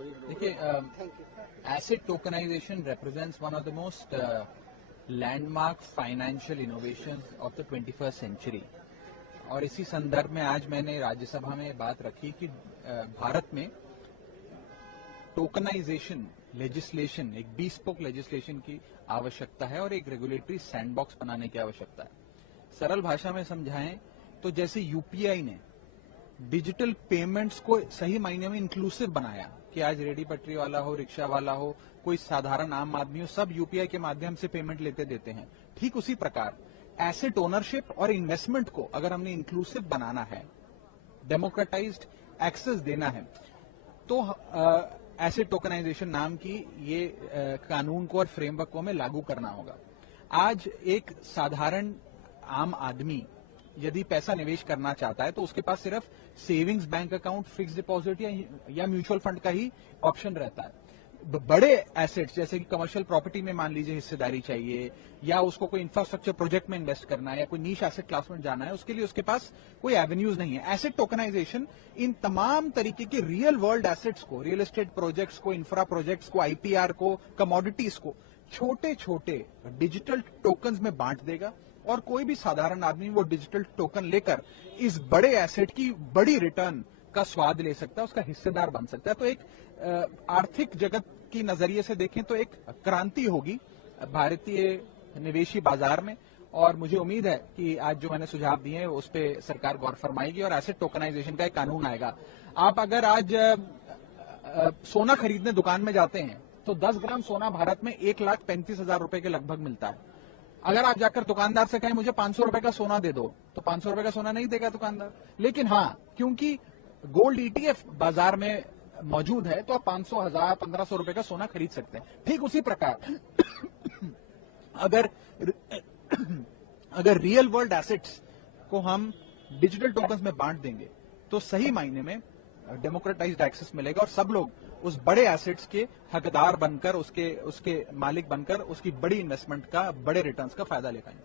देखिए, asset tokenization represents one of the most landmark financial innovations of the 21st century. और इसी संदर्भ में आज मैंने राज्यसभा में बात रखी कि भारत में टोकनाइजेशन लेजिस्लेशन, एक bespoke लेजिस्लेशन की आवश्यकता है और एक रेगुलेटरी सैंडबॉक्स बनाने की आवश्यकता है। सरल भाषा में समझाएं तो जैसे यूपीआई ने डिजिटल पेमेंट्स को सही मायने में इंक्लूसिव बनाया कि आज रेडी पटरी वाला हो, रिक्शा वाला हो, कोई साधारण आम आदमी हो, सब यूपीआई के माध्यम से पेमेंट लेते देते हैं। ठीक उसी प्रकार एसेट ओनरशिप और इन्वेस्टमेंट को अगर हमने इंक्लूसिव बनाना है, डेमोक्रेटाइज्ड एक्सेस देना है, तो एसेट टोकनाइजेशन नाम की ये कानून को और फ्रेमवर्क को हमें लागू करना होगा। आज एक साधारण आम आदमी यदि पैसा निवेश करना चाहता है तो उसके पास सिर्फ savings bank account, fix deposit या म्यूचुअल फंड का ही ऑप्शन रहता है। बड़े एसेट्स जैसे कि कमर्शियल प्रॉपर्टी में मान लीजिए हिस्सेदारी चाहिए, या उसको कोई इंफ्रास्ट्रक्चर प्रोजेक्ट में इन्वेस्ट करना है, या कोई नीश एसेट क्लास में जाना है, उसके लिए उसके पास कोई एवेन्यूज नहीं है। एसेट टोकनाइजेशन इन तमाम तरीके के रियल वर्ल्ड एसेट्स को, रियल एस्टेट प्रोजेक्ट्स को, इंफ्रा प्रोजेक्ट्स को, आईपीआर को, कमोडिटीज को छोटे छोटे डिजिटल टोकन्स में बांट देगा और कोई भी साधारण आदमी वो डिजिटल टोकन लेकर इस बड़े एसेट की बड़ी रिटर्न का स्वाद ले सकता है, उसका हिस्सेदार बन सकता है। तो एक आर्थिक जगत की नजरिए से देखें तो एक क्रांति होगी भारतीय निवेशी बाजार में, और मुझे उम्मीद है कि आज जो मैंने सुझाव दिए हैं उस पर सरकार गौर फरमाएगी और एसेट टोकनाइजेशन का एक कानून आएगा। आप अगर आज सोना खरीदने दुकान में जाते हैं तो 10 ग्राम सोना भारत में 1,35,000 रुपए के लगभग मिलता है। अगर आप जाकर दुकानदार से कहें मुझे 500 रुपए का सोना दे दो, तो 500 रुपए का सोना नहीं देगा दुकानदार। लेकिन हाँ, क्योंकि गोल्ड ईटीएफ बाजार में मौजूद है तो आप 500, 1000, 1500 रुपए का सोना खरीद सकते हैं। ठीक उसी प्रकार अगर रियल वर्ल्ड एसेट्स को हम डिजिटल टोकन्स में बांट देंगे तो सही मायने में डेमोक्रेटाइज्ड एक्सेस मिलेगा और सब लोग उस बड़े एसेट्स के हकदार बनकर, उसके मालिक बनकर उसकी बड़ी इन्वेस्टमेंट का, बड़े रिटर्न्स का फायदा ले पाएंगे।